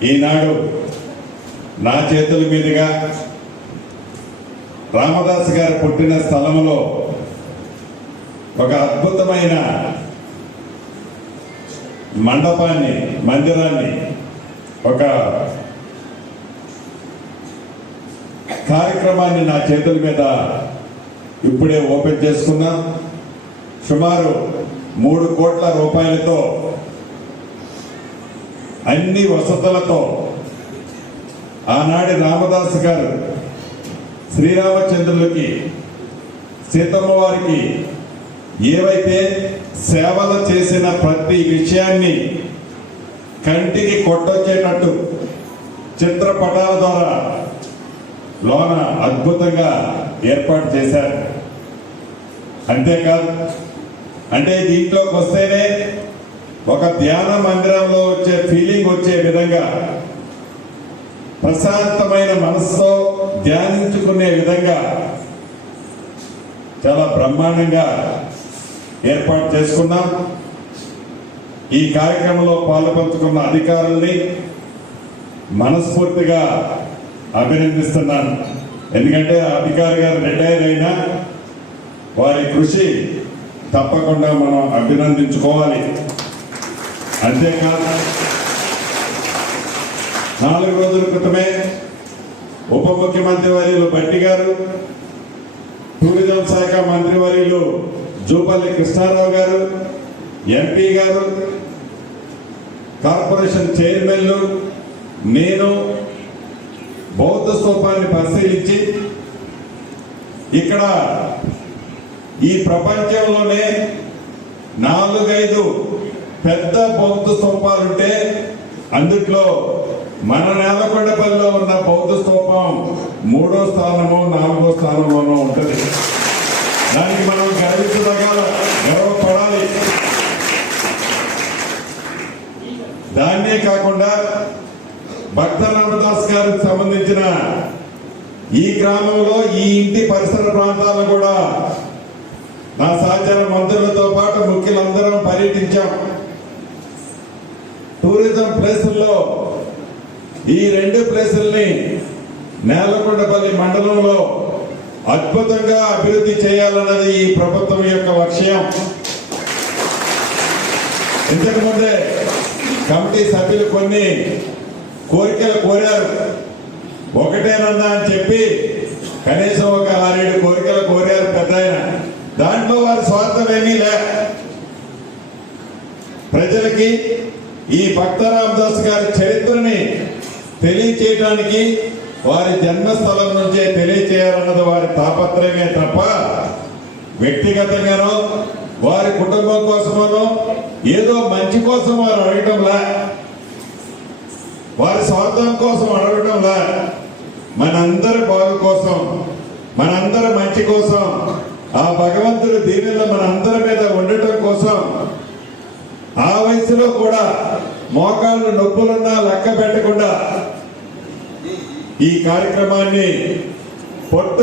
ఈనాడు నా చేతుల మీదుగా రామదాస్ గారు పుట్టిన స్థలంలో ఒక అద్భుతమైన మండపాన్ని మందిరాన్ని ఒక కార్యక్రమాన్ని నా చేతుల మీద ఇప్పుడే ఓపెన్ చేసుకున్నాం. సుమారు మూడు కోట్ల రూపాయలతో అన్ని వసతులతో ఆనాడి రామదాస్ గారు శ్రీరామచంద్రులకి సీతమ్మ వారికి ఏవైతే సేవలు చేసిన ప్రతి విషయాన్ని కంటికి కొట్టొచ్చేటట్టు చిత్రపటాల ద్వారా లోన అద్భుతంగా ఏర్పాటు చేశారు. అంతేకాదు అంటే దీంట్లోకి వస్తేనే ఒక ధ్యాన మందిరంలో వచ్చే ఫీలింగ్ వచ్చే విధంగా ప్రశాంతమైన మనస్సుతో ధ్యానించుకునే విధంగా చాలా బ్రహ్మాండంగా ఏర్పాటు చేసుకున్నాం. ఈ కార్యక్రమంలో పాల్పంచుకున్న అధికారుల్ని మనస్ఫూర్తిగా అభినందిస్తున్నాను ఎందుకంటే అధికారి గారు రిటైర్ అయినా వారి కృషి తప్పకుండా మనం అభినందించుకోవాలి. అంతేకాదు నాలుగు రోజుల క్రితమే ఉప ముఖ్యమంత్రి వర్యులు బట్టి గారు టూరిజం శాఖ మంత్రి వర్యులు జూపల్లి కృష్ణారావు గారు ఎంపీ గారు కార్పొరేషన్ చైర్మన్లు నేను బౌద్ధ స్థూపాన్ని పరిశీలించి ఇక్కడ ఈ ప్రపంచంలోనే నాలుగైదు పెద్ద బౌద్ధ స్తూపాలుంటే అందుట్లో మన నేలకొండపల్లిలో ఉన్న బౌద్ధ స్తూపం మూడో స్థానము నాలుగో స్థానంలోనూ ఉంటుంది. దానికి మనం గర్వించదగాల గర్వపడాలి దాన్నే కాకుండా భక్త రామదాస్ గారికి సంబంధించిన ఈ గ్రామంలో ఈ ఇంటి పరిసర ప్రాంతాలను టూరిజం ప్లేసుల్లో ఈ రెండు ప్లేసుల్ని నేలకొండపల్లి మండలంలో అద్భుతంగా అభివృద్ధి చేయాలన్నది ఈ ప్రభుత్వం యొక్క లక్ష్యం. ఇంతకుముందే కమిటీ సభ్యులు కొన్ని కోరికలు కోరారు. ఒకటేనన్నా అని చెప్పి కనీసం ఒక ఆరేడు కోరికలు కోరారు పెద్ద ఆయన. దాంట్లో వారి స్వార్థం ఏమీ లే. ప్రజలకి ఈ భక్త రామదాస్ గారి చరిత్రని తెలియచేయడానికి వారి జన్మస్థలం నుంచే తెలియచేయాలన్నది వారి తాపత్రయమే తప్ప వ్యక్తిగతంగానో వారి కుటుంబం కోసమనో ఏదో మంచి కోసం వారు అడగటంలా వారి స్వార్థం కోసం అడగటంలా మనందరి బాగు కోసం మనందరి మంచి కోసం ఆ భగవంతుడి దీవెనలు మనందరి మీద ఉండటం కోసం రోజుల్లో కూడా మోకాళ్ళు నొప్పులున్నా లెక్క పెట్టకుండా ఈ కార్యక్రమాన్ని పొట్టు